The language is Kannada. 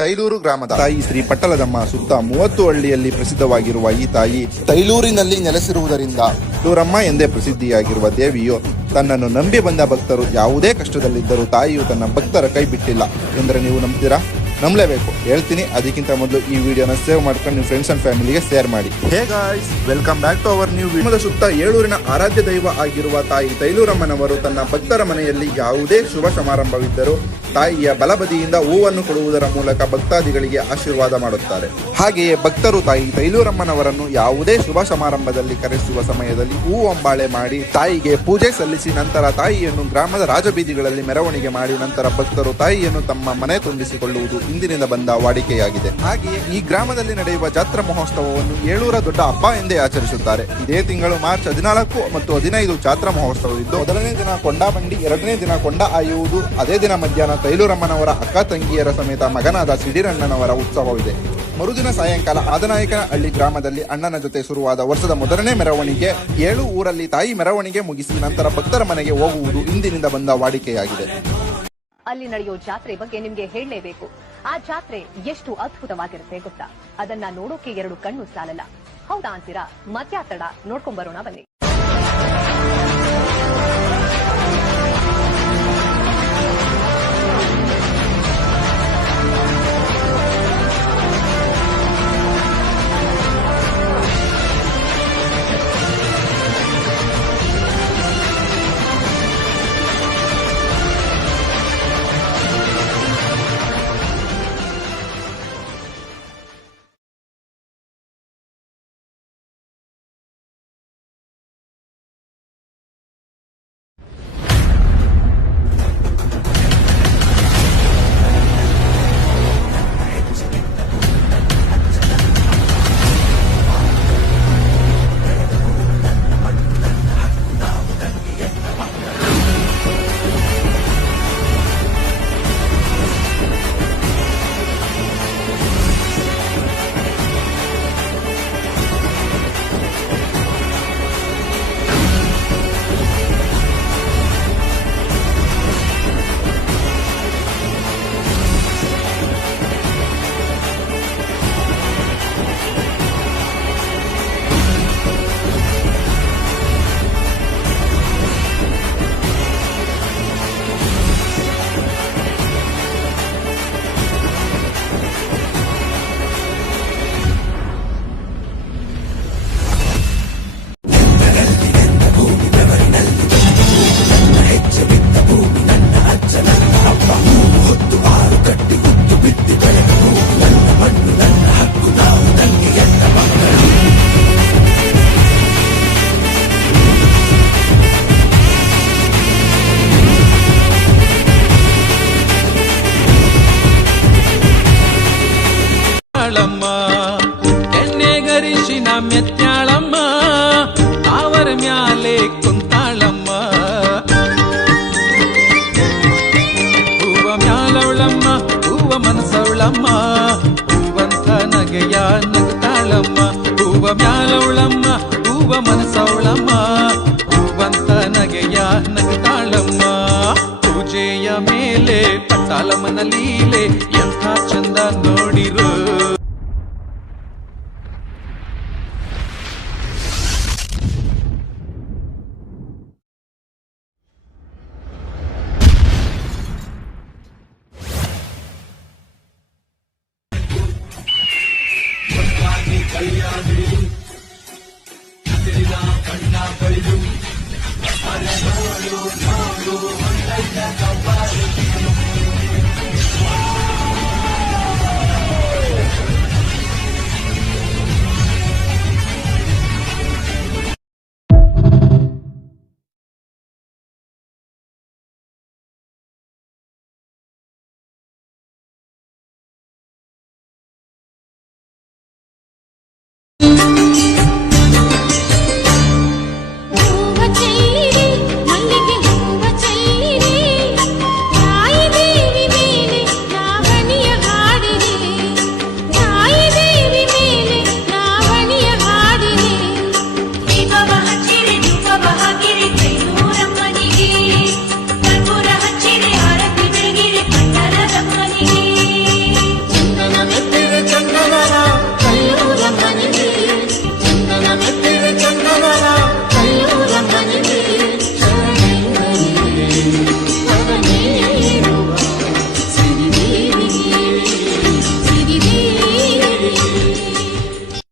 ತೈಲೂರು ಗ್ರಾಮದ ತಾಯಿ ಶ್ರೀ ಪಟ್ಟಲದಮ್ಮ ಸುತ್ತ 30 ಹಳ್ಳಿಯಲ್ಲಿ ಪ್ರಸಿದ್ಧವಾಗಿರುವ ಈ ತಾಯಿ ತೈಲೂರಿನಲ್ಲಿ ನೆಲೆಸಿರುವುದರಿಂದ ತೈಲೂರಮ್ಮ ಎಂದೇ ಪ್ರಸಿದ್ಧಿಯಾಗಿರುವ ದೇವಿಯು ತನ್ನನ್ನು ನಂಬಿ ಬಂದ ಭಕ್ತರು ಯಾವುದೇ ಕಷ್ಟದಲ್ಲಿದ್ದರೂ ತಾಯಿಯು ತನ್ನ ಭಕ್ತರ ಕೈ ಬಿಟ್ಟಿಲ್ಲ ಎಂದರೆ ನೀವು ನಂಬ್ತೀರಾ? ನಂಬಲೇಬೇಕು. ಹೇಳ್ತೀನಿ. ಅದಕ್ಕಿಂತ ಮೊದಲು ಈ ವಿಡಿಯೋನ ಸೇವ್ ಮಾಡ್ಕೊಂಡು ನಿಮ್ಮ ಫ್ರೆಂಡ್ಸ್ ಅಂಡ್ ಫ್ಯಾಮಿಲಿಗೆ ಶೇರ್ ಮಾಡಿ. Hey guys, welcome back to our new video. ಸುತ್ತ ಏಳೂರಿನ ಆರಾಧ್ಯ ದೈವ ಆಗಿರುವ ತಾಯಿ ತೈಲೂರಮ್ಮನವರು ತನ್ನ ಭಕ್ತರ ಮನೆಯಲ್ಲಿ ಯಾವುದೇ ಶುಭ ಸಮಾರಂಭವಿದ್ದರೂ ತಾಯಿಯ ಬಲಬದಿಯಿಂದ ಹೂವನ್ನು ಕೊಡುವುದರ ಮೂಲಕ ಭಕ್ತಾದಿಗಳಿಗೆ ಆಶೀರ್ವಾದ ಮಾಡುತ್ತಾರೆ. ಹಾಗೆಯೇ ಭಕ್ತರು ತಾಯಿ ತೈಲೂರಮ್ಮನವರನ್ನು ಯಾವುದೇ ಶುಭ ಸಮಾರಂಭದಲ್ಲಿ ಕರೆಸುವ ಸಮಯದಲ್ಲಿ ಹೂ ಅಂಬಾಳೆ ಮಾಡಿ ತಾಯಿಗೆ ಪೂಜೆ ಸಲ್ಲಿಸಿ ನಂತರ ತಾಯಿಯನ್ನು ಗ್ರಾಮದ ರಾಜಬೀದಿಗಳಲ್ಲಿ ಮೆರವಣಿಗೆ ಮಾಡಿ ನಂತರ ಭಕ್ತರು ತಾಯಿಯನ್ನು ತಮ್ಮ ಮನೆ ತುಂಬಿಸಿಕೊಳ್ಳುವುದು ಇಂದಿನಿಂದ ಬಂದ ವಾಡಿಕೆಯಾಗಿದೆ. ಹಾಗೆಯೇ ಈ ಗ್ರಾಮದಲ್ಲಿ ನಡೆಯುವ ಜಾತ್ರಾ ಮಹೋತ್ಸವವನ್ನು ಏಳೂರ ದೊಡ್ಡ ಹಬ್ಬ ಎಂದೇ ಆಚರಿಸುತ್ತಾರೆ. ಇದೇ ತಿಂಗಳು ಮಾರ್ಚ್ 14 ಮತ್ತು 15 ಜಾತ್ರಾ ಮಹೋತ್ಸವವಿದ್ದು ಮೊದಲನೇ ದಿನ ಕೊಂಡ ಬಂಡಿ, ಎರಡನೇ ದಿನ ಕೊಂಡ ಆಯುವುದು, ಅದೇ ದಿನ ಮಧ್ಯಾಹ್ನ ತೈಲೂರಮ್ಮನವರ ಅಕ್ಕ ತಂಗಿಯರ ಸಮೇತ ಮಗನಾದ ಸಿಡಿರಣ್ಣನವರ ಉತ್ಸವವಿದೆ. ಮರುದಿನ ಸಾಯಂಕಾಲ ಆದನಾಯಕನಹಳ್ಳಿ ಗ್ರಾಮದಲ್ಲಿ ಅಣ್ಣನ ಜೊತೆ ಶುರುವಾದ ವರ್ಷದ ಮೊದಲನೇ ಮೆರವಣಿಗೆ 7 ಊರಲ್ಲಿ ತಾಯಿ ಮೆರವಣಿಗೆ ಮುಗಿಸಿ ನಂತರ ಭಕ್ತರ ಮನೆಗೆ ಹೋಗುವುದು ಇಂದಿನಿಂದ ಬಂದ ವಾಡಿಕೆಯಾಗಿದೆ. ಅಲ್ಲಿ ನಡೆಯೋ ಜಾತ್ರೆ ಬಗ್ಗೆ ನಿಮ್ಗೆ ಹೇಳಲೇಬೇಕು. ಆ ಜಾತ್ರೆ ಎಷ್ಟು ಅದ್ಭುತವಾಗಿರುತ್ತೆ ಗೊತ್ತಾ? ಅದನ್ನ ನೋಡೋಕೆ 2 ಕಣ್ಣು ಸಾಲಲ್ಲ. ಹೌದಾ ಅಂತೀರಾ? ಮತ್ಯಾತಡ ನೋಡ್ಕೊಂಡ್ ಬರೋಣ ಬನ್ನಿ. ಮೆತ್ಯಾಳಮ್ಮ ತಾವರ ಮ್ಯಾಲೆ ಕುಂತಾಳಮ್ಮ, ಹೂವ ಮ್ಯಾಲವಳಮ್ಮ ಹೂವ ಮನಸವಳಮ್ಮ, ಹೂವಂತ ನಗೆಯ ನಗುತ್ತಾಳಮ್ಮ, ಹೂವ ಮ್ಯಾಲವಳಮ್ಮ ಹೂವ ಮನಸವಳಮ್ಮ, ಹೂವಂತ ನಗೆಯ ನಗುತ್ತಾಳಮ್ಮ. ಪೂಜೆಯ ಮೇಲೆ ಪಟ್ಟಾಲಮ್ಮನ ಲೀಲೆ ಎಂಥ ಚಂದ ನೋಡಿರು. ಕೈಯ ಕಣ್ಣ ಬಳಿದು